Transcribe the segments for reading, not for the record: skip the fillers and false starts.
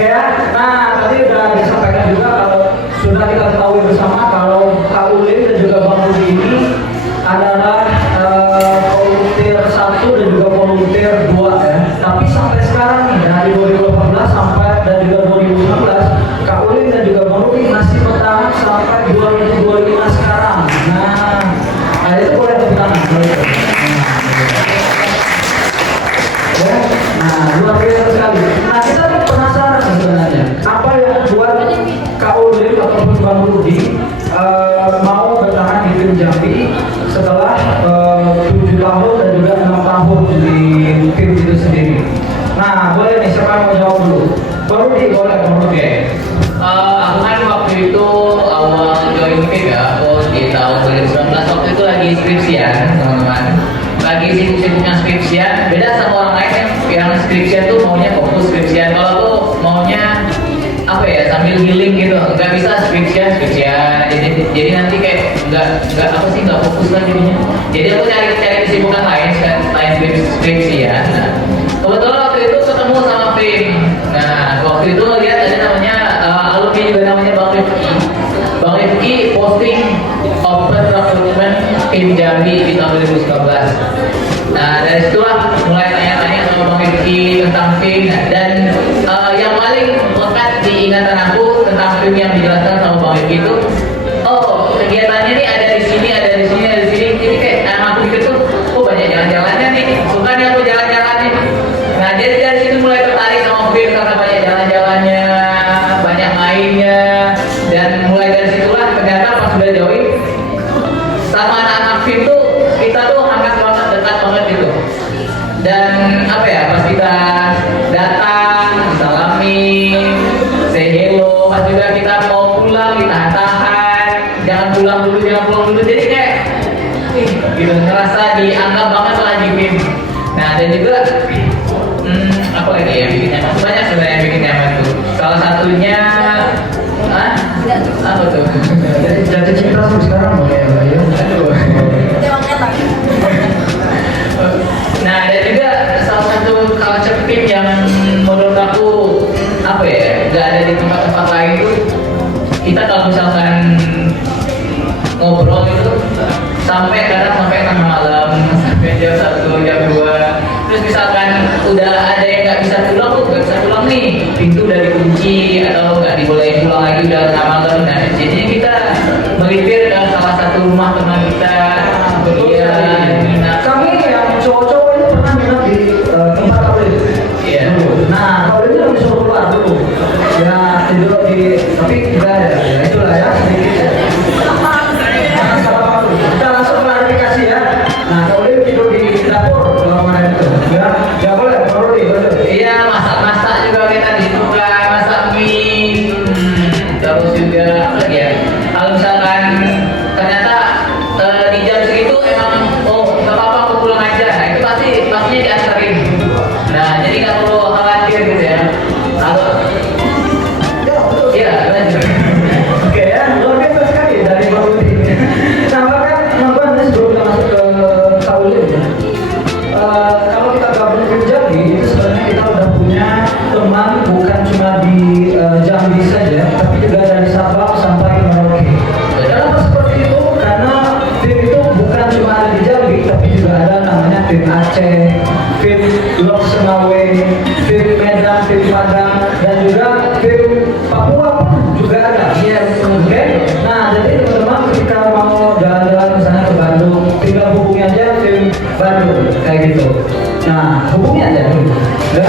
Oke ya. Nah, tadi udah disampaikan juga kalau sudah kita ketahui bersama kalau Kak Ulin dan juga Bang Budi ini adalah volunteer 1 dan juga volunteer 2 ya. Tapi sampai sekarang nih dari 2018 sampai dan juga 2019 Kak Ulin dan juga Bang Budi masih bertahan sampai 2025 sekarang. Nah itu boleh tepuk tangan. Ya. Nah, luar biasa sekali. Nah, kita tuh penasaran sebenarnya apa yang membuat Kak Ulin ataupun Bang Rudi mau bertahan di tim Jambi setelah 7 tahun dan juga 6 tahun di tim itu sendiri. Nah, boleh nih siapa yang mau jawab dulu? Bang Rudi, boleh Bang Rudi. Aku kan waktu itu awal join tim ya, aku di tahun 2019 waktu itu lagi skripsian teman-teman. Lagi sibuk-sibuknya skripsian, beda sama orang lain yang skripsian tuh maunya fokus skripsian. Kalau aku maunya apa ya, sambil healing gitu, nggak bisa skripsian. Jadi nanti kayak nggak apa sih, nggak fokus kan jadinya. Jadi aku cari kesibukan lain selain skripsian. Nah, kebetulan waktu itu ketemu sama Vim. Nah, waktu itu lihat ada namanya alumni juga namanya Bang Rifki. Bang Rifki posting open recruitment tim Jambi di tahun 2019. Nah, dari situlah mulai tanya-tanya sama Bang Rifki tentang tim, dan yang paling lekat di ingatan aku tentang tim yang dijelaskan sama Bang Rifki itu, oh kegiatannya nih ada di sini, ada di sini, ada di sini. Jadi kayak aku pikir tuh, oh banyak jalan-jalannya nih, suka nih aku jalan-jalan nih. Nah, jadi dari situ mulai tertarik sama tim karena banyak jalan-jalannya, banyak mainnya, dan mulai dari situlah ternyata pas sudah join sama anak-anak tim tuh kita tuh hangat banget, dekat banget gitu. Dan apa ya, pas kita datang, salamin, say hello, pas juga kita mau pulang ditahan-tahan, jangan pulang dulu, jadi kayak gitu, ngerasa dianggap banget lah di tim. Nah, dan juga apa lagi yang bikin nyaman? Banyak sebenarnya yang bikin nyaman tuh. Salah satunya apa tuh? Jatuh cinta sampai sekarang boleh ya? Aduh. Nah, dan juga salah satu culture tim yang menurut aku apa ya, nggak ada di tempat-tempat lain tuh, kita kalau misalkan ngobrol itu sampai tengah malam, sampai jam 1, jam 2. Terus misalkan udah ada yang nggak bisa pulang nih, pintu udah dikunci atau nggak dibolehin pulang lagi, udah tengah malam. Nah, jadi kita melipir ke salah satu rumah teman kita. Iya, Kami yang cowok-cowok itu pernah minat di tempat Kak Ulin. iya. Nah, Kak Ulin itu disuruh keluar dulu. Ya, tidur di, tapi enggak ada. Ya, itulah ya, sedikit ya. Nah, salah satu. Kita langsung klarifikasi ya. Nah, Kak Ulin tidur di dapur kalau kemarin itu. Ya boleh, Kak Ulin, boleh. Iya, masak juga kita di situ kan, masak mie. Terus juga apa lagi ya? Kalau misalkan ternyata di jam segitu emang nggak apa-apa aku pulang aja, nah itu pastinya diantarin. Nah, jadi nggak perlu khawatir gitu ya. Kalau iya lanjut. Oke ya, luar biasa sekali dari Bang Rudi. Nah, bahkan sebelum kita masuk ke Kak Ulin ya. Kalau kita gabung tim Jambi, itu sebenarnya kita udah punya teman bukan cuma di Jambi saja, tapi juga dari Sabang sampai Merauke. Kenapa seperti itu? Karena tim itu bukan cuma ada di Jambi, tapi juga ada namanya tim Aceh, tim Lok Senawe, tim Medan, tim Padang, dan juga tim Papua pun juga ada. Yes. Oke. Nah, jadi teman-teman ketika mau jalan-jalan misalnya ke Bandung, tinggal hubungi aja tim Bandung kayak gitu. Nah, hubungi aja dulu. Ya?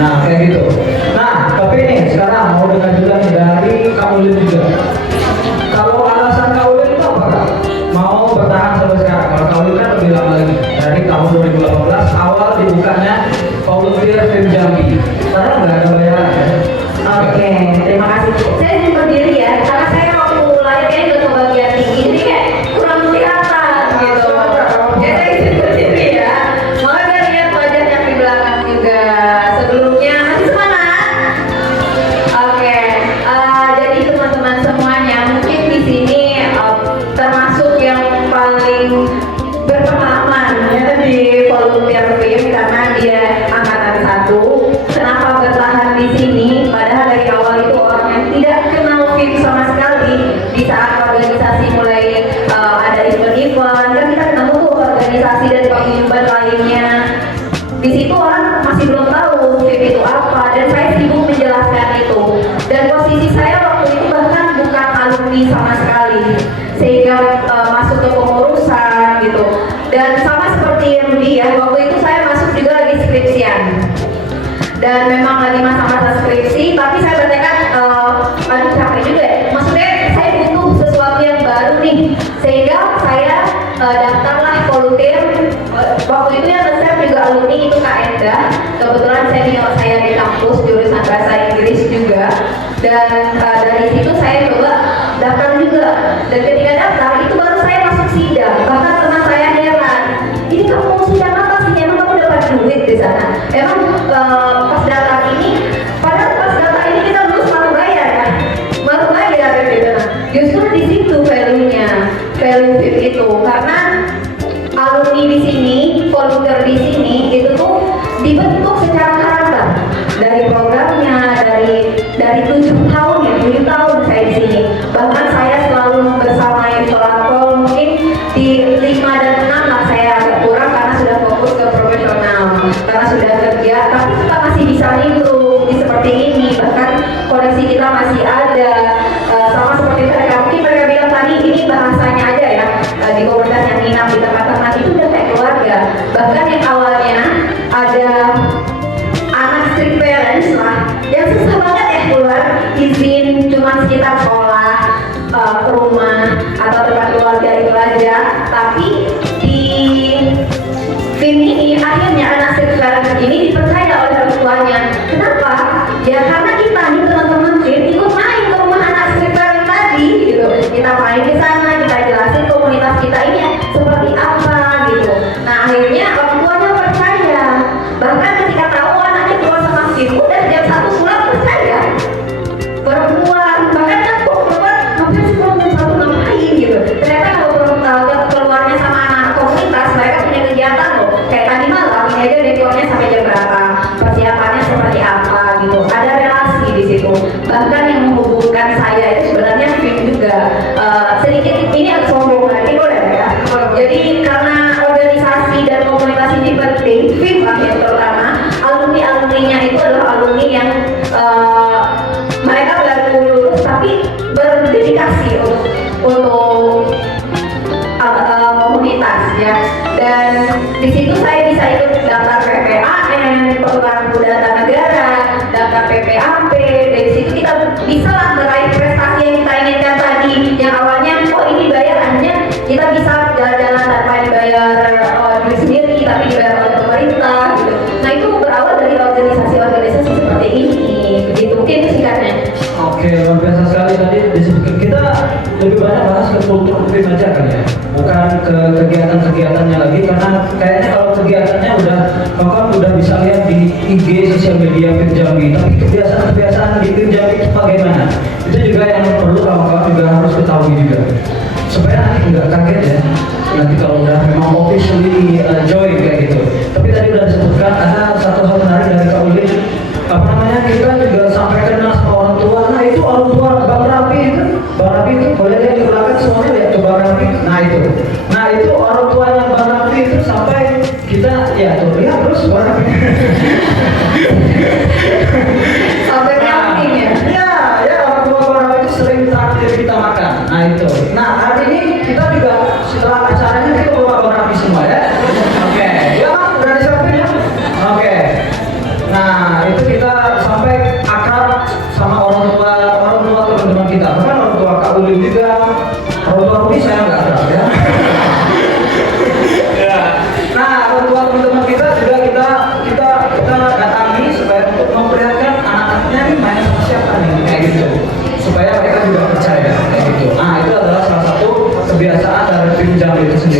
Nah, kayak gitu. Nah, tapi nih sekarang mau dengar juga nih dari Kak Ulin juga. Kalau alasan Kak Ulin itu apa Kak? Mau bertahan sampai sekarang. Kalau Kak Ulin kan lebih lama lagi. Dari tahun 2018 awal dibuka sama sekali, sehingga masuk ke pengurusan gitu. Dan sama seperti Rudy ya, waktu itu saya masuk juga lagi skripsian, dan memang lagi masa-masa skripsi, tapi saya bertekad, aduh capek juga ya. Maksudnya saya butuh sesuatu yang baru nih, sehingga saya daftarlah volunteer. Waktu itu yang nge-serve juga alumni itu Kak Enda, kebetulan senior saya di kampus jurusan bahasa Inggris juga, dan dari situ saya coba daftar juga, dan ketika daftar itu baru saya masuk sidang. Bahkan teman saya heran, ini kamu mau sidang apa sih, emang kamu dapat duit di sana? Emang pas daftar ini, padahal pas daftar ini kita belum baru bayar kan, baru bayar gitu. Nah, justru di situ value-nya, value VIP itu, karena alumni di sini, volunteer di sini itu tuh dibentuk secara karakter dari programnya, dari 7 tahun ya, 7 tahun saya di sini. Bahkan saya selalu bersama Infolator, mungkin di 5 dan 6 lah saya agak kurang karena sudah fokus ke profesional, karena sudah kerja, tapi kita masih bisa lingkup di seperti ini. Bahkan koneksi kita masih ada, sama seperti mereka. Mungkin mereka bilang tadi ini bahasanya aja ya, di komunitas yang nginap di tempat-tempat itu udah kayak keluarga. Bahkan yang awalnya ada anak strict parents lah, yang susah banget ya keluar izin cuma sekitar sekolah, ke rumah atau tempat keluarga itu aja. Tapi di film ini akhirnya anak strict parents ini dipercaya oleh orang tuanya. Kenapa? Ya karena kita nih teman-teman film ikut main ke rumah anak strict parents tadi gitu. Kita main di sana, kita jelasin komunitas kita ini seperti apa gitu. Nah akhirnya orang tuanya percaya. Bahkan ketika tahu anaknya keluar sama film, udah jam 1 pulang percaya. Perempuan, bahkan kan kok perempuan ngapain sih kalau jam 1 ngapain gitu. Ternyata kalau keluarnya sama anak komunitas, mereka punya kegiatan loh. Kayak tadi malam, ini aja dekornya sampai jam berapa, persiapannya seperti apa gitu. Ada relasi di situ. Bahkan yang menghubungkan saya itu sebenarnya film juga. Sedikit ini agak sombong lagi boleh ya. Jadi karena organisasi dan komunitas ini penting, film yang terutama alumni-alumninya itu adalah alumni yang mereka baru lulus tapi berdedikasi untuk komunitas ya. Dan di situ saya bisa ikut daftar PPAN, pertukaran budaya negara, daftar PPAP. Dari situ kita bisa lah meraih prestasi yang kita inginkan tadi. Yang awalnya oh ini bayarannya kita bisa jalan-jalan tanpa dibayar duit sendiri, tapi dibayar oleh pemerintah gitu. Nah itu berawal dari organisasi-organisasi seperti ini, begitu mungkin singkatnya. Oke, luar biasa sekali tadi disebutkan. Kita lebih banyak bahas ke kultur film aja kan ya, bukan ke kegiatan-kegiatannya lagi, karena kayaknya kalau kegiatannya udah bisa lihat di IG sosial media Film Jambi, tapi kebiasaan-kebiasaan di Film Jambi itu bagaimana? Itu juga yang perlu kawan-kawan juga harus ketahui juga, supaya nanti nggak kaget ya nanti kalau udah memang officially join kayak gitu. Tapi tadi udah disebutkan ada satu hal menarik dari Kak Ulin, apa namanya, kita juga sampai kenal sama orang tua. Nah itu orang tua Bang Rapi itu boleh lihat di belakang, semuanya lihat ke Bang Rapi. Nah itu orang tuanya Bang Rapi itu sampai kita ya tuh lihat terus Bang Rapi Sampai yakinnya. ya orang tua Bang Rapi itu sering traktir kita makan. Nah itu. Nah hari ini kita juga setelah acaranya kita bawa Bang Rapi semua ya. Oke, ya udah disiapin ya. Oke. Nah itu kita sampai akrab sama orang tua teman-teman kita. Bahkan orang tua Kak Ulin juga, orang tua Rudi saya nggak akrab ya. Nah orang tua teman-teman kita juga kita datangi supaya untuk memperlihatkan anak-anaknya nih main sama siapa nih kayak gitu, supaya mereka juga percaya kayak gitu. Nah itu adalah salah satu kebiasaan dari Film Jambi itu sendiri.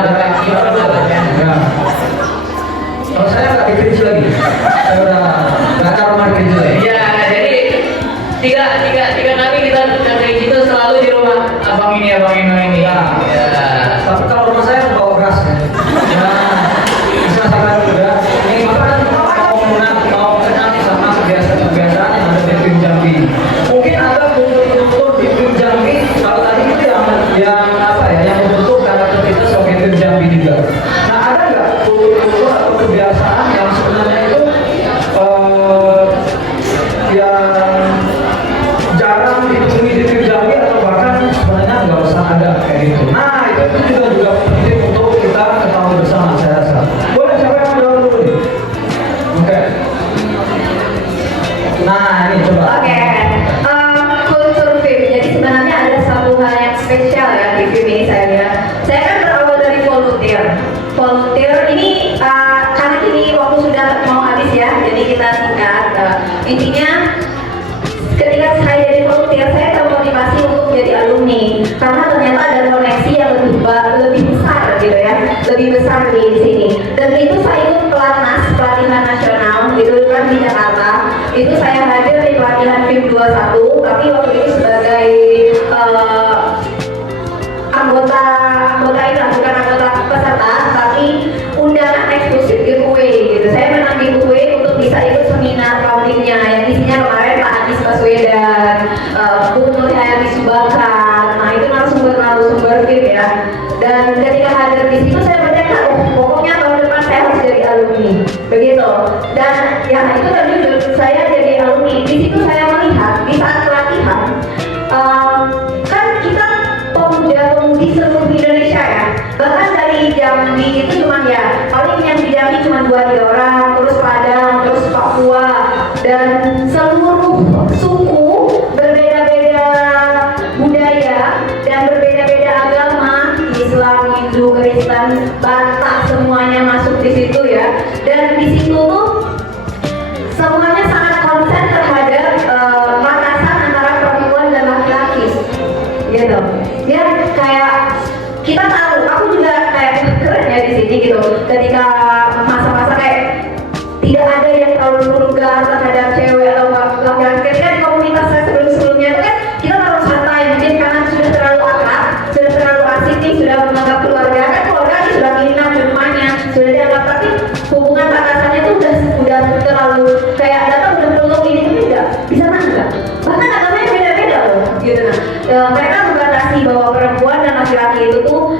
Bapak Kion ya. Ya. Kalau saya nggak dikritik lagi, saya udah nggak ada rumah dikritik lagi. Iya, jadi tiga kali kita kayak gitu selalu di rumah abang ini ini. Ya. Ya. Tapi kalau rumah saya bawa beras ya. Nah, bisa sampai juga. Ini mau kenal sama kebiasaan yang ada di Film Jambi. Mungkin ada kultur di Film Jambi. Kalau tadi itu yang apa ya, yang membentuk karakter kita sebagai Film Jambi juga. Nah, ada nggak kultur atau kebiasaan yang sebenarnya itu yang jarang ditemui di Film Jambi atau bahkan sebenarnya nggak usah ada kayak gitu. Nah, itu juga penting untuk kita ketahui bersama, saya rasa. Boleh siapa yang mau jawab dulu nih? Oke. Nah, ini coba. Oke, kultur film. Jadi sebenarnya ada satu hal yang spesial ya di film ini saya lihat. Saya kan berawal dari volunteer. Volunteer ini karena ini waktu sudah mau habis ya, jadi kita singkat. Intinya ketika saya jadi volunteer, saya termotivasi untuk jadi alumni karena ternyata ada koneksi yang lebih besar gitu ya, lebih besar di sini. Dan itu saya ikut pelatnas pelatihan nasional itu kan di Jakarta. Itu saya hadir di pelatihan film 21, tapi waktu itu sebagai anggota itu bukan anggota peserta, tapi undangan eksklusif giveaway gitu. Saya menang giveaway untuk bisa ikut seminar foundingnya yang isinya kemarin Pak Anies Baswedan, Bu Nur Hayati Subakar. Nah itu narasumber film ya. Dan ketika hadir di situ saya bertekad, pokoknya tahun depan saya harus jadi alumni, begitu. Dan ya itu tadi saya jadi alumni. Di situ saya melihat di saat pelatihan, kan kita pemuda-pemudi seluruh Indonesia ya. Bahkan dari Jambi itu cuma ya paling yang di Jambi cuma 2-3 orang, terus Padang, terus Papua, dan seluruh suku berbeda-beda budaya dan berbeda-beda agama, Islam, Hindu, Kristen, Batak, semuanya masuk di situ ya. Dan di situ tuh semuanya sangat konsen terhadap batasan antara perempuan dan laki-laki, gitu. Ya kayak kita tahu, aku juga kayak keren ya di sini gitu. Ketika masa-masa kayak tidak ada yang terlalu vulgar terhadap cewek atau laki-laki. Ketika di komunitas saya sebelumnya itu kan kita terlalu santai, mungkin karena sudah terlalu akrab, sudah terlalu asik nih, sudah menganggap keluarga kan keluarga ini sudah nginap di rumahnya, sudah dianggap, tapi hubungan batasannya itu udah terlalu kayak datang udah peluk ini tuh enggak bisa nangga. Bahkan agamanya beda-beda loh, gitu nah. Mereka membatasi bahwa perempuan dan laki-laki itu tuh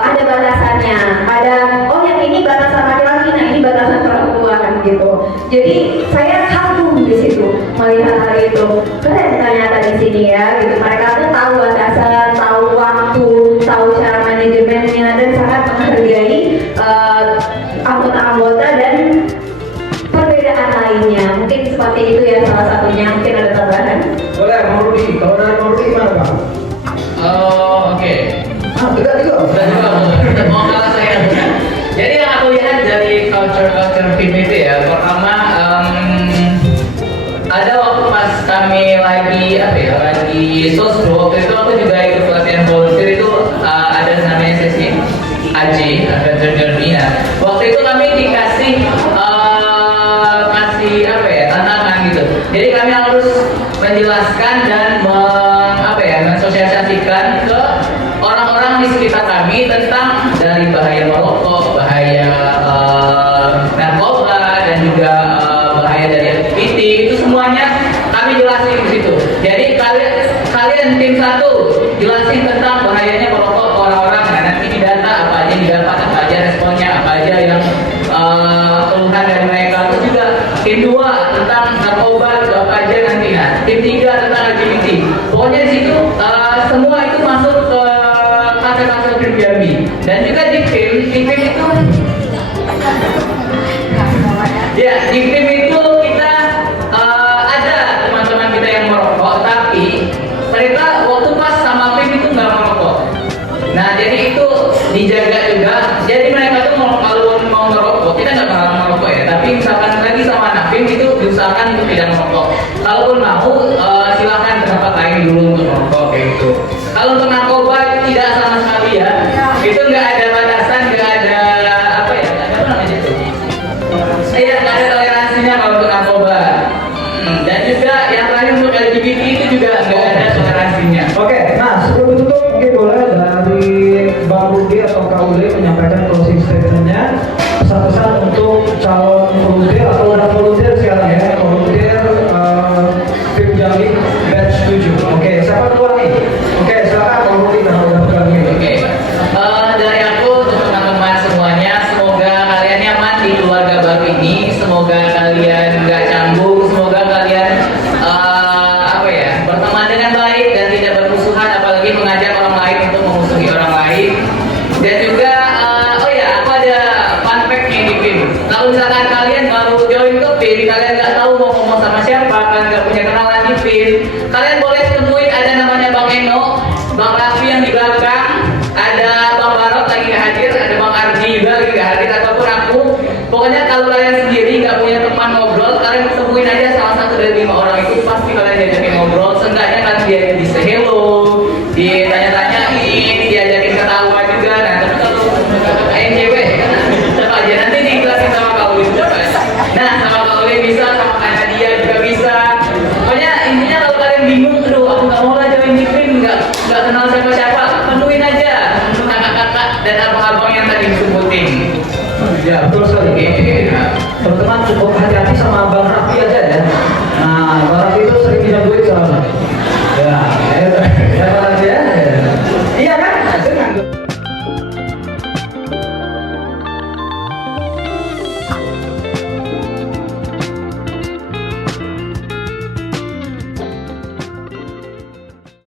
ada batasannya, ada oh yang ini batasan laki-laki, nah ini batasan perempuan gitu. Jadi saya kagum di situ melihat hal itu. Keren ternyata di sini ya, gitu. Mereka tuh tahu batasan, tahu waktu, tahu cara manajemennya dan sangat menghargai anggota-anggota dan perbedaan lainnya. Mungkin seperti itu ya salah satunya. Mungkin ada tambahan. Boleh, mau Rudi. Kalau dari mau Rudi gimana, Bang? Oh, oke. Ah, tidak juga. Udah juga mau kalah saya. Jadi yang aku lihat dari culture film itu ya, pertama ada waktu pas kami lagi sosro, waktu itu aku juga ikut pelatihan volunteer itu ada namanya sesi AJ Adventure Journey. Nah, waktu itu kami dikasih tantangan gitu. Jadi kami harus menjelaskan dan mensosialisasikan ke orang-orang di sekitar kami tentang dari bahaya merokok, bahaya narkoba, dan juga bahaya dari LGBT. Itu semuanya kami jelasin di situ. Jadi kalian tim 1 jelasin tentang bahayanya merokok ke orang-orang. Nah, nanti di data apa aja didapat, apa aja responnya, apa aja yang keluhan dari mereka. Terus juga tim 2 tentang narkoba itu apa aja nanti. Nah, tim 3 tentang LGBT. Pokoknya di situ semua itu masuk ke kasus film Jambi. Dan juga di film itu ya, di film itu kita ada teman-teman kita yang merokok, tapi mereka waktu pas sama film itu nggak merokok. Nah, jadi itu dijaga juga. Jadi mereka tuh kalau mau merokok, kita nggak melarang merokok ya, tapi misalkan lagi sama anak film itu diusahakan untuk tidak merokok. Kalaupun mau, silahkan ke tempat lain dulu untuk merokok kayak gitu. Kalau untuk narkoba tidak sama sekali ya, itu nggak ada batasan. KUL menyampaikan closing statementnya. Pesan-pesan untuk calon volunteer atau udah volunteer sekarang ya, volunteer Film Jambi batch 7. Oke, siapa duluan nih? Oke, silakan kalau Rudy karena udah pegang nih. Oke. Dari aku untuk teman-teman semuanya, semoga kalian nyaman di keluarga baru ini, semoga kalian nggak canggung, semoga kalian apa ya, berteman dengan baik dan tidak bermusuhan, apalagi mengajak orang lain untuk memusuhi orang lain. Dan juga oh ya, aku ada fun fact nih di PIM. Kalau misalkan kalian baru join ke PIM, kalian nggak tahu mau ngomong sama siapa, kalian nggak punya kenalan di PIM, kalian boleh temuin ada namanya Bang Eno, Bang Raffi yang di belakang, ada Bang Barot lagi nggak hadir, ada Bang Ardi juga lagi nggak hadir, ataupun aku. Pokoknya kalau kalian sendiri nggak punya teman ngobrol, kalian temuin aja salah satu dari 5 orang itu, pasti kalian diajakin ngobrol. Seenggaknya kan dia bisa hello, ditanya-tanyain, diajakin ketawa juga. Nah, tapi kalau NJW, coba aja nanti dijelasin sama Kak Ulin coba. Nah, sama Kak Ulin bisa, sama Kak Nadia juga bisa. Pokoknya intinya kalau kalian bingung, aduh aku nggak mau lah join di film, nggak kenal siapa-siapa, penuhin aja kakak-kakak dan abang-abang yang tadi disebutin. Ya, betul sekali. Teman-teman cukup hati-hati sama Bang Raffi aja ya. Nah, Bang Raffi itu sering pinjam duit soalnya.